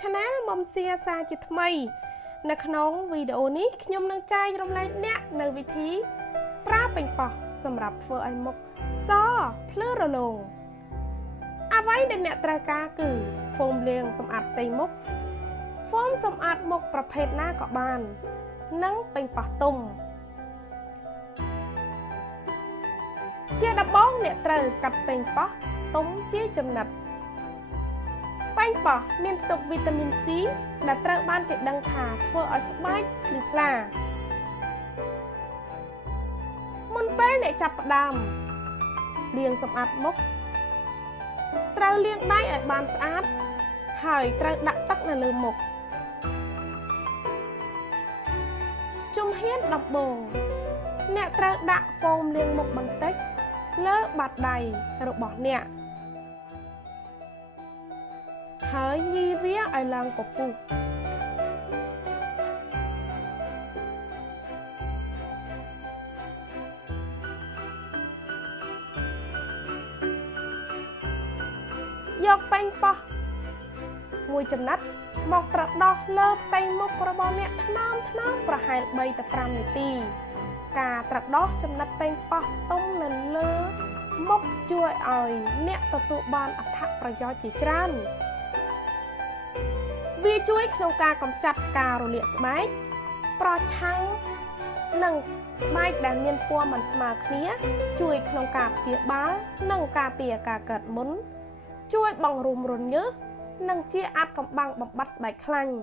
Channel មុំសៀសាជាថ្មីនៅក្នុងវីដេអូនេះខ្ញុំនឹងចែករំលែកអ្នកនៅវិធីប្រើប៉េងប៉ោះសម្រាប់ធ្វើឲ្យមុខសភ្លឺរលោងអ្វីដែលអ្នកត្រូវការគឺហ្វូមលាងសម្អាតផ្ទៃមុខហ្វូមសម្អាតមុខប្រភេទណាក៏បាននិងប៉េងប៉ោះទុំជាដំបូងអ្នកត្រូវកាត់ប៉េងប៉ោះទុំជាចំណិតប៉េងប៉ោះមានផ្ទុកវីតាមីន C ដែលត្រូវបានគេដឹងថាធ្វើឲ្យស្បែកភ្លឺថ្លាមុនពេលអ្នកចាប់ផ្ដើមលាងសម្អាតមុខត្រូវលាងដៃឲ្យបានស្អាតហើយត្រូវដាក់ទឹកនៅលើមុខជំហានដំបូងអ្នកត្រូវដាក់ហ្វូមលាងមុខបន្តិចលើបាតដៃរបស់អ្នកហើយញីវាឲ្យឡើងពពុះយកប៉េងប៉ោះមួយចំណិតមកត្រដោះលើផ្ទៃមុខរបស់អ្នកថ្នមប្រហែល3ទៅ5នាទីការត្រដោះចំណិតប៉េងប៉ោះទុំនៅលើមុខជួយឲ្យអ្នកទទួលបានអត្ថប្រយោជន៍ជាច្រើនវាជួយក្នុងការកម្ចាត់ការរលាកស្បែកប្រឆាំងនឹងស្បែកដែលមានពណ៌មិនស្មើគ្នាជួយក្នុងការព្យាបាលនិងការពារការកើតមុនជួយបង្រួមរញើសនិងជាអាចកំបាំងបំបត្តិស្បែកខ្លាញ់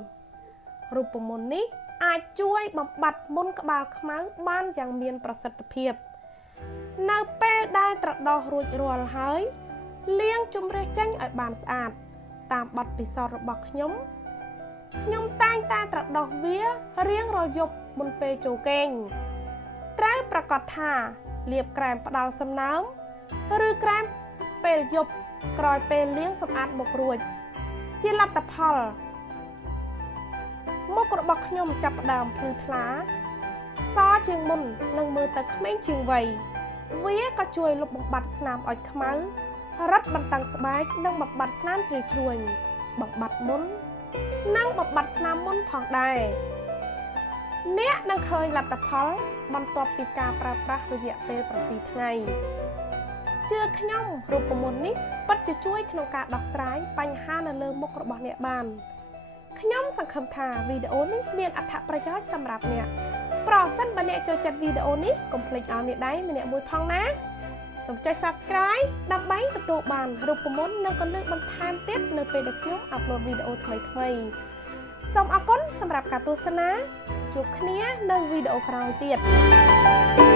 រូបមន្តនេះអាចជួយបំបត្តិមុនក្បាលខ្មៅបានយ៉ាងមានប្រសិទ្ធភាពនៅពេលដែលត្រដោះរួចរាល់ហើយលាងជម្រះចេញឲ្យបានស្អាតតាមបទពិសោធន៍របស់ខ្ញុំតែងតែត្រដោះវារៀងរាល់យប់មុនពេលចូលគេងត្រូវប្រាកដថាលាបក្រែមផ្ដល់សំណើមឬក្រែមពេលយប់ក្រោយពេលលាងសម្អាតមុខរួចជាលទ្ធផលមុខរបស់ខ្ញុំចាប់ផ្ដើមភ្លឺថ្លាសជាងមុននិងមើលទៅក្មេងជាងវ័យវាក៏ជួយលុបបំបាត់ស្នាមអុចខ្មៅរឹតបន្តឹងស្បែកនិងបំបាត់ស្នាមជ្រីជ្រួញបំបាត់មុននិងបំបាត់ស្នាមមុនផងដែរអ្នកនឹងឃើញលទ្ធផលបន្ទាប់ពីការប្រើប្រាស់រយៈពេល7ថ្ងៃជឿខ្ញុំរូបមន្តនេះពិតជាជួយក្នុងការដោះស្រាយបញ្ហានៅលើមុខរបស់អ្នកបានខ្ញុំសង្ឃឹមថាវីដេអូនេះមានអត្ថប្រយោជន៍សម្រាប់អ្នកប្រសិនបើអ្នកចូលចិត្តវីដេអូនេះកុំភ្លេចឲ្យអ្នកដៃម្នាក់មួយផងណាសូមចុច Subscribe ដើម្បីទទួលបានរូបមន្តនិងគន្លឹះបន្ថែមទៀតនៅពេលដែលខ្ញុំអាប់ឡូតវីដេអូថ្មីៗសូមអរគុណសម្រាប់ការទស្សនាជួបគ្នានៅវីដេអូក្រោយទៀត